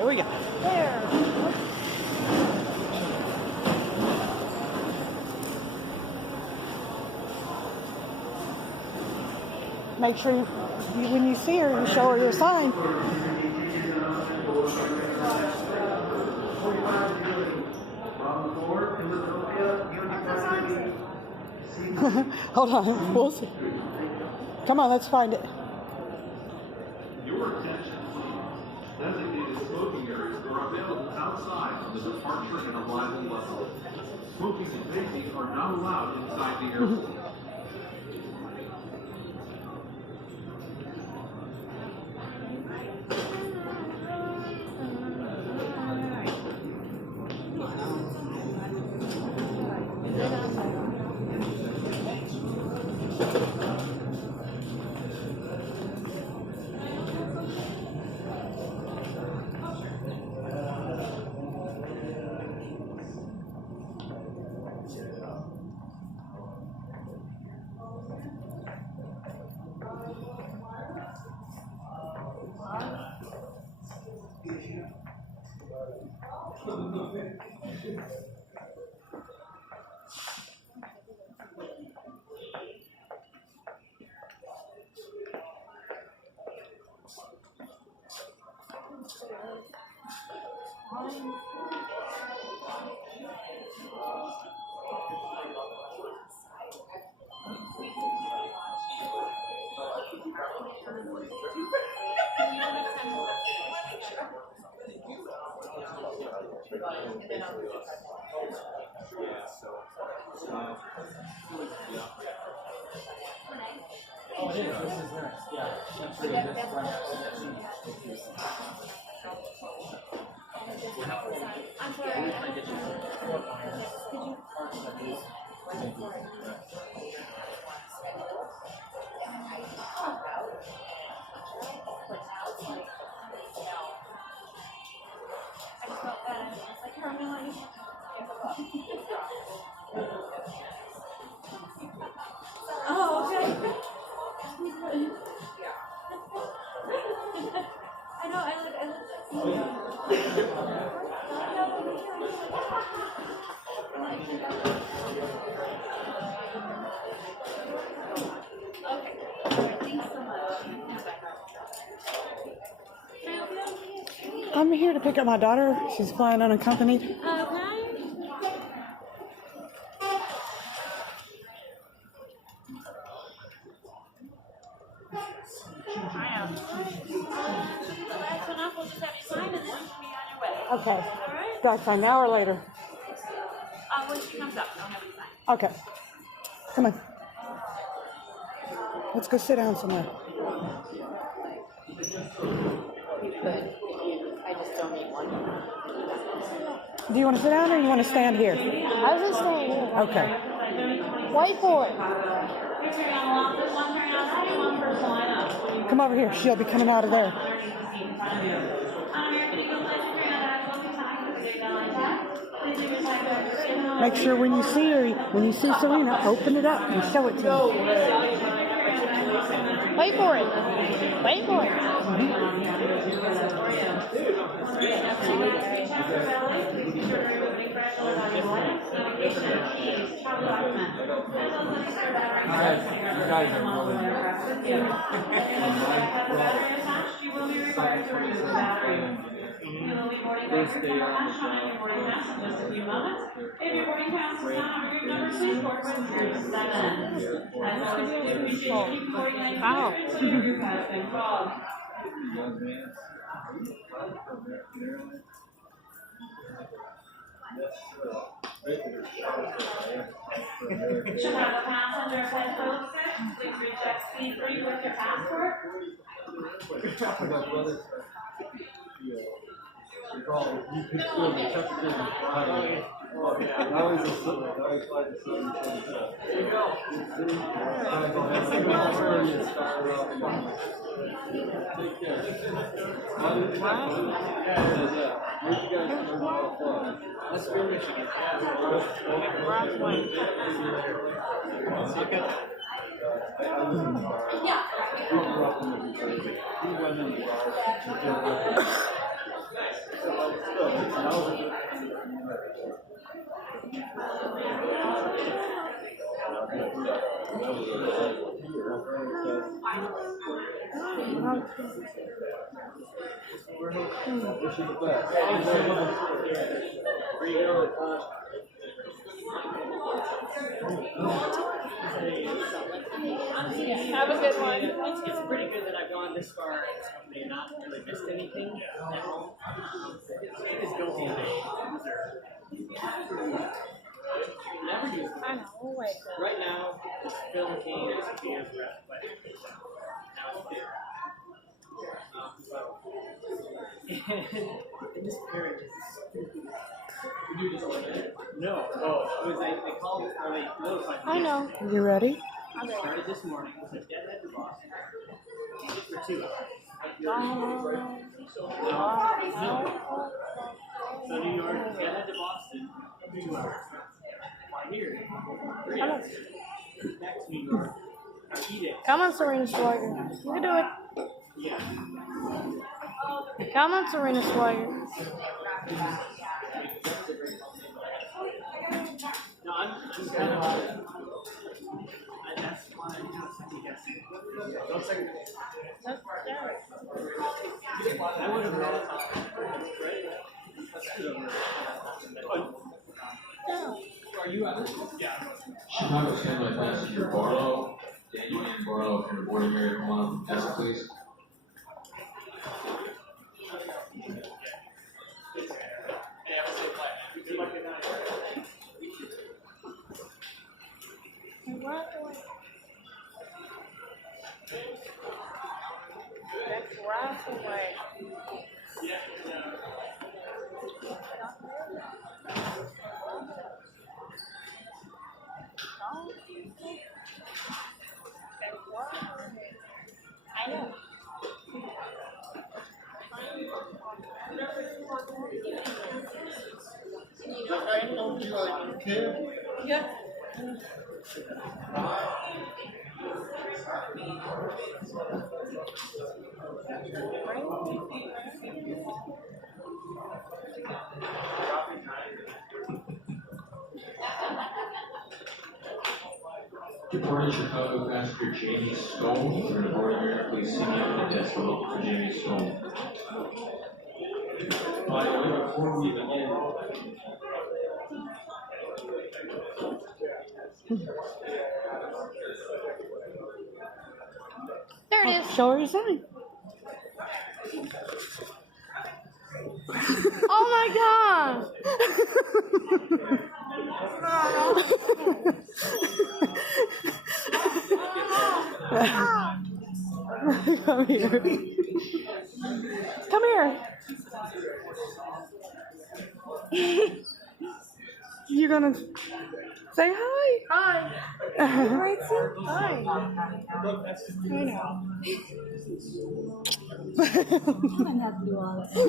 There we go. There. Make sure when you see her, you show her your sign. Hold on. We'll see. Come on, let's find it. Your attention, please. Designated smoking areas are available outside on the departure and arrival level. Smoking and vaping are not allowed inside the airport. Oh, it is. This is next. Yeah. I'm sorry. Oh, okay. I know, I okay. Thanks so much. I'm here to pick up my daughter. She's flying unaccompanied. Okay. Okay. That's an hour later. When she comes up, I'll have you sign. Okay. Come on. Let's go sit down somewhere. You could. I just don't need one. Do you want to sit down or you want to stand here? I was just saying. Okay. Whiteboard. Come over here. She'll be coming out of there. Make sure when you see her, when you see Serena, open it up and show it to her. Wait for it. Wait for it. You guys are You will be required to remove the battery. You will be boarding by group number hash on your boarding pass in just a few moments. If your boarding pass is not on group number, please board with 0 to 7. As always, we do appreciate you keeping boarding items until your group has been called. Should have a passenger head code 6. Please recheck C3 with your passport. You could feel the temperature flying. Oh, yeah. That was a slip. That was like a slip. There you go. Take care. Let's go Michigan. Wish you the best. Have a good one. It's pretty good that I've gone this far in this company and not really missed anything at home. It is go home day. Never use I know. We'll wait. right now, it's film cans, beers, rep, but now it's beer. And this parent is stupid. You do this all day? No. Oh, it was like they called it, or they notified me. I know. You ready? Started this morning. It was a deadhead to Boston. For 2 hours. So New York, deadhead to Boston, 2 hours. Fly here, 3 hours. Back to New York. Eat it. Come on, Serena Swagger. You can do it. Yeah. Come on, Serena Swagger. No, I'm kind of. That's why I'm not second guessing. Don't second guess. I would have read it. Let's do it over. Are you out? Yeah. Chicago Standby Passenger Barlow, Daniel and Barlow from the boarding area, come on, desk please. That's right away. I know. I told you like a kid. Yeah. Departing Chicago passenger Jamie Stone from the boarding area, please see me at the desk. We're looking for Jamie Stone. By the way, before we begin, There it is. Show her your sign. Oh my god! Come here. Come here. You're gonna say hi. Hi. Right, sir? Hi. I know.